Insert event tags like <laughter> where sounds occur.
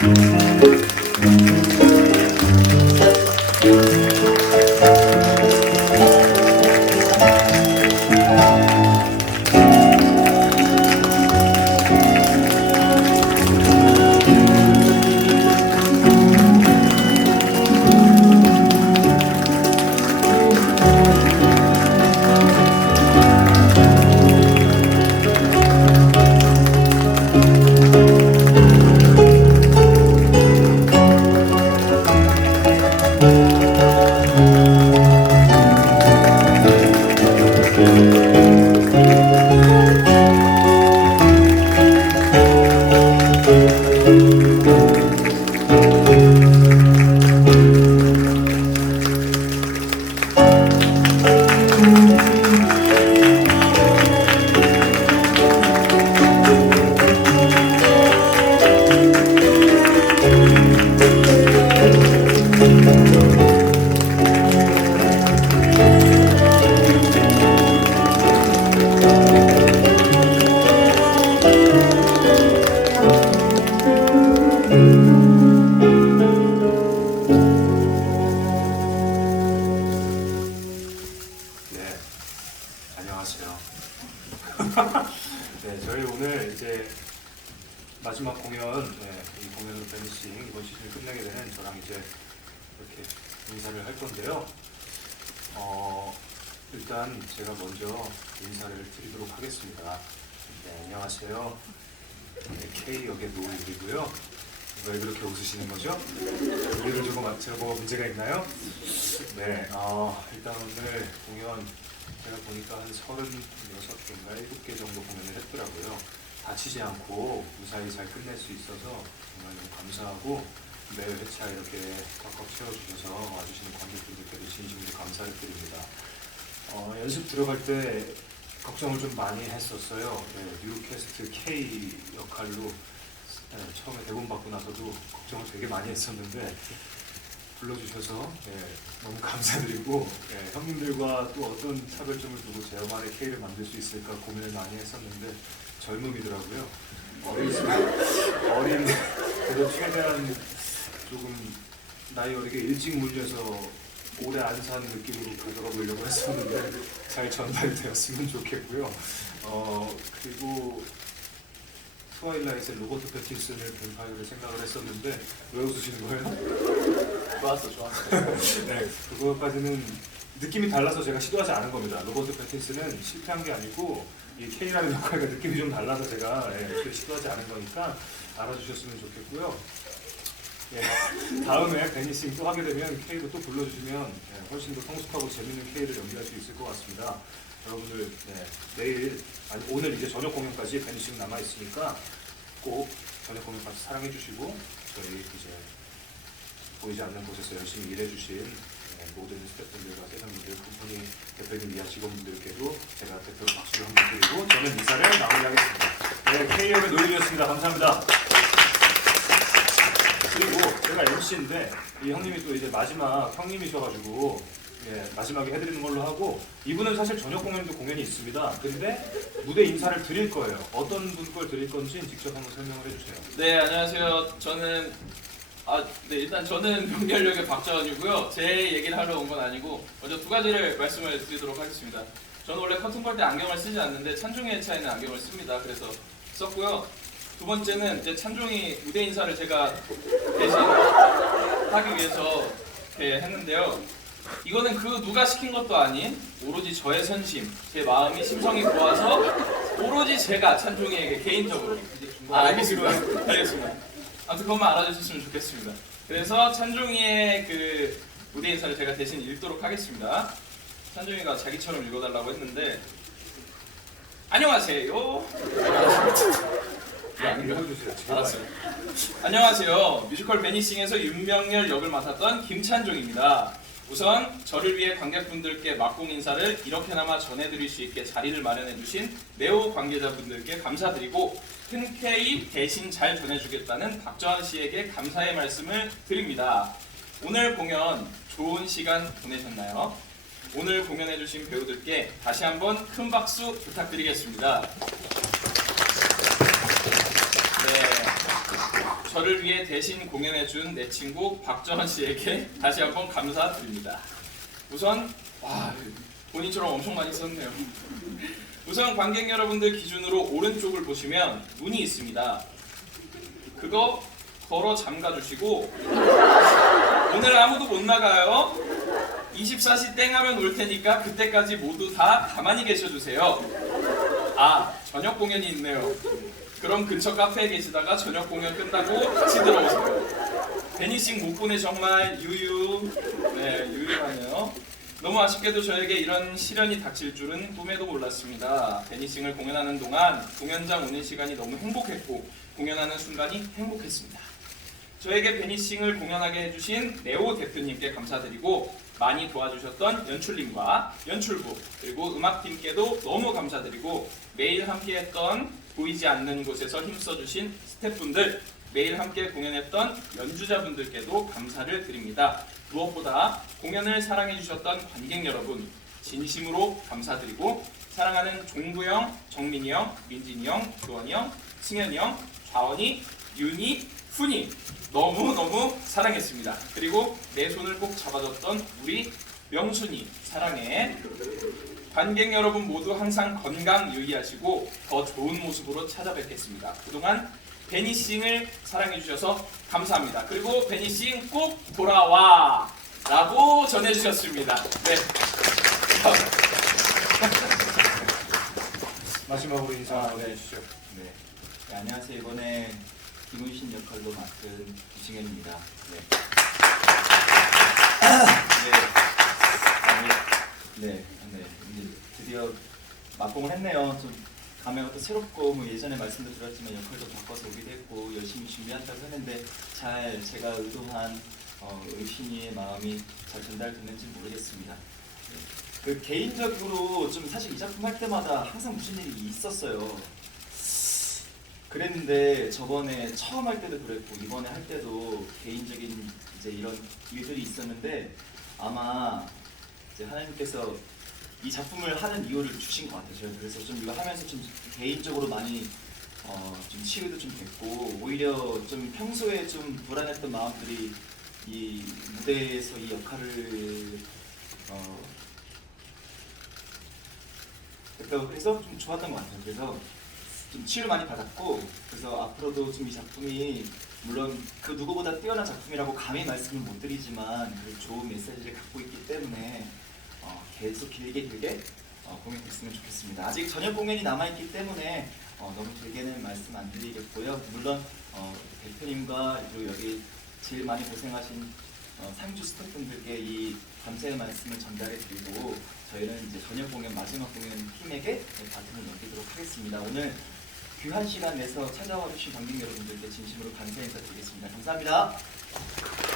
네, 안녕하세요. <laughs> 네, 저희 오늘 이제 마지막 공연, 네, 이 공연으로 베니싱 이번 시즌을 끝내게 되는 저랑 이제 이렇게 인사를 할 건데요. 어, 일단 제가 먼저 인사를 드리도록 하겠습니다. 네, 안녕하세요. 네, K 역의 노을이고요. 왜 그렇게 웃으시는 거죠? 우리를 제가 뭐가 문제가 있나요? 네, 어, 일단 오늘 공연 제가 보니까 한 36개인가 7개 정도 공연을 했더라고요. 다치지 않고 무사히 잘 끝낼 수 있어서 정말 너무 감사하고 매 회차 이렇게 꽉꽉 채워주셔서 와주시는 관객분들께도 진심으로 감사를 드립니다. 어, 연습 들어갈 때 걱정을 좀 많이 했었어요. 네, 뉴캐스트 K 역할로 네, 처음에 대본 받고 나서도 걱정을 되게 많이 했었는데 불러주셔서 예, 너무 감사드리고 예, 형님들과 또 어떤 차별점을 두고 제 역할의 K를 만들 수 있을까 고민을 많이 했었는데 젊음이더라고요. 어린 어린 그래도 최대한 조금 나이 어리게 일찍 물려서 오래 안 산 느낌으로 가져가 보려고 했었는데 잘 전달되었으면 좋겠고요. 어 그리고 트와일라이트의 로버트 패틴슨을 뱀파이어를 생각을 했었는데 왜 웃으시는 거예요? 좋았어, 좋았어. <laughs> 네, 그거까지는 느낌이 달라서 제가 시도하지 않은 겁니다. 로버트 패틴슨은 실패한 게 아니고 이 K라는 역할과 느낌이 좀 달라서 제가 예, 시도하지 않은 거니까 알아주셨으면 좋겠고요. 예, <laughs> 다음에 베니싱 또 하게 되면 K도 또 불러주시면 예, 훨씬 더 성숙하고 재밌는 K를 연기할 수 있을 것 같습니다. 여러분들 네, 내일 아니 오늘 이제 저녁 공연까지 베니싱 남아 있으니까 꼭 저녁 공연까지 사랑해 주시고 저희 이제 보이지 않는 곳에서 열심히 일해주신 네, 모든 스태프분들과 세상분들, 컴퍼니 대표님 이하 직원분들께도 제가 대표로 박수를 한번 드리고 저는 인사를 마무리하겠습니다. 네, K역의 노일이었습니다. 감사합니다. 그리고 제가 MC인데 이 형님이 또 이제 마지막 형님이셔가지고 예, 마지막에 해드리는 걸로 하고 이분은 사실 저녁 공연도 공연이 있습니다. 근데 무대 인사를 드릴 거예요. 어떤 분 걸 드릴 건지 직접 한번 설명을 해주세요. 네, 안녕하세요. 저는 아, 네, 일단 저는 명렬역의 박자원이고요. 제 얘기를 하러 온 건 아니고 먼저 두 가지를 말씀을 드리도록 하겠습니다. 저는 원래 커튼 볼때 안경을 쓰지 않는데 찬종이의 차이는 안경을 씁니다. 그래서 썼고요. 두 번째는 이제 찬종이 무대 인사를 제가 대신 하기 위해서 이렇게 했는데요. 이거는 그 누가 시킨 것도 아닌 오로지 저의 선심, 제 마음이 심성이 좋아서 오로지 제가 찬종이에게 개인적으로 아, 알겠습니다. <laughs> 알겠습니다. 아무튼 그것만 알아주셨으면 좋겠습니다. 그래서 찬종이의 그 무대 인사를 제가 대신 읽도록 하겠습니다. 찬종이가 자기처럼 읽어달라고 했는데 안녕하세요. 야, 읽어주세요. 제발. 알았어요. 안녕하세요. 뮤지컬 베니싱에서 윤명열 역을 맡았던 김찬종입니다. 우선 저를 위해 관객분들께 막공 인사를 이렇게나마 전해드릴 수 있게 자리를 마련해주신 네오 관계자분들께 감사드리고 흔쾌히 대신 잘 전해주겠다는 박정환 씨에게 감사의 말씀을 드립니다. 오늘 공연 좋은 시간 보내셨나요? 오늘 공연해주신 배우들께 다시 한번 큰 박수 부탁드리겠습니다. 네. 저를 위해 대신 공연해준 내 친구 박정원 씨에게 다시 한번 감사드립니다. 우선 와 본인처럼 엄청 많이 썼네요. <laughs> 우선 관객 여러분들 기준으로 오른쪽을 보시면 문이 있습니다. 그거 걸어 잠가 주시고 <laughs> 오늘 아무도 못 나가요. 24시 땡 하면 올 테니까 그때까지 모두 다 가만히 계셔 주세요. 아, 저녁 공연이 있네요. 그럼 근처 카페에 계시다가 저녁 공연 끝나고 같이 들어오세요. 베니싱 못 보내 정말 유유. 네, 유유하네요. 너무 아쉽게도 저에게 이런 시련이 닥칠 줄은 꿈에도 몰랐습니다. 베니싱을 공연하는 동안 공연장 오는 시간이 너무 행복했고 공연하는 순간이 행복했습니다. 저에게 베니싱을 공연하게 해주신 네오 대표님께 감사드리고 많이 도와주셨던 연출님과 연출부 그리고 음악팀께도 너무 감사드리고 매일 함께했던 보이지 않는 곳에서 힘써주신 스태프분들 매일 함께 공연했던 연주자분들께도 감사를 드립니다. 무엇보다 공연을 사랑해주셨던 관객 여러분 진심으로 감사드리고 사랑하는 종구 형, 정민이 형, 민진이 형, 주원이 형, 승현이 형, 좌원이, 윤이, 훈이 너무너무 사랑했습니다. 그리고 내 손을 꼭 잡아줬던 우리 명순이 사랑해. 관객 여러분 모두 항상 건강 유의하시고 더 좋은 모습으로 찾아뵙겠습니다. 그동안 베니싱을 사랑해주셔서 감사합니다. 그리고 베니싱 꼭 돌아와! 라고 전해주셨습니다. 네. <laughs> 마지막으로 인사 아, 네. 해주시죠. 네. 네, 안녕하세요. 이번에 김은신 역할로 맡은 이승현입니다. 네. 네. 네. 네. 이제 드디어 막공을 했네요. 좀 감회가 또 새롭고 뭐 예전에 말씀도 드렸지만 역할도 바꿔서 오기도 했고 열심히 준비한다고 했는데 잘 제가 의도한 어, 의신이의 마음이 잘 전달됐는지 모르겠습니다. 네. 그 개인적으로 좀 사실 이 작품 할 때마다 항상 무슨 일이 있었어요. 그랬는데 저번에 처음 할 때도 그랬고 이번에 할 때도 개인적인 이제 이런 일들이 있었는데 아마 이제 하나님께서 이 작품을 하는 이유를 주신 것 같아요. 그래서 좀 이거 하면서 좀 개인적으로 많이 어, 좀 치유도 좀 됐고 오히려 좀 평소에 좀 불안했던 마음들이 이 무대에서 이 역할을 어, 그래서 좀 좋았던 것 같아요. 그래서 좀 치유를 많이 받았고 그래서 앞으로도 좀 이 작품이 물론 그 누구보다 뛰어난 작품이라고 감히 말씀을 못 드리지만 그 좋은 메시지를 갖고 있기 때문에 어, 계속 길게 길게 어, 공연됐으면 좋겠습니다. 아직 저녁 공연이 남아있기 때문에 어, 너무 길게는 말씀 안 드리겠고요. 물론 어, 대표님과 그리고 여기 제일 많이 고생하신 어, 상주 스태프분들께 이 감사의 말씀을 전달해 드리고 저희는 이제 저녁 공연 마지막 공연 팀에게 네, 바톤을 넘기도록 하겠습니다. 오늘 귀한 시간 내서 찾아와 주신 관객 여러분들께 진심으로 감사 인사드리겠습니다. 감사합니다.